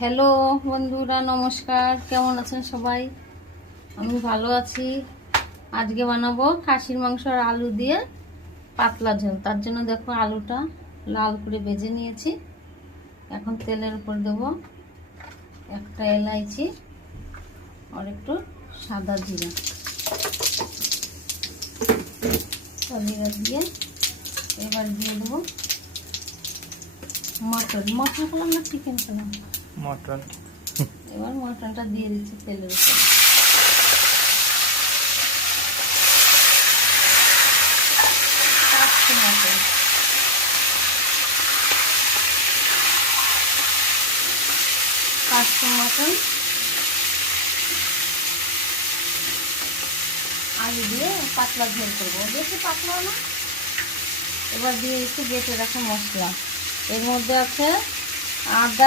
Hello বন্ধুরা, নমস্কার। কেমন আছেন সবাই? আমি ভালো আছি। আজকে বানাবো খাসির মাংস আর আলু দিয়ে পাতলা ঝোল। তার জন্য দেখো আলুটা লাল করে ভেজে নিয়েছি। এখন তেলের উপর দেব একটা এলাইচি আর একটু সাদা জিরা দিয়ে এবার দিয়ে দেবো মটন করলাম না চিকেন করলাম মটন। এবার মটনটা দিয়ে দিচ্ছি তেলের উপর। কাঁচা মটন আলু দিয়ে পাতলা ঝোল করবো, বেশি পাতলা না। এবার দিয়ে একটু বেটে রাখা মশলা, এর মধ্যে আছে আদা,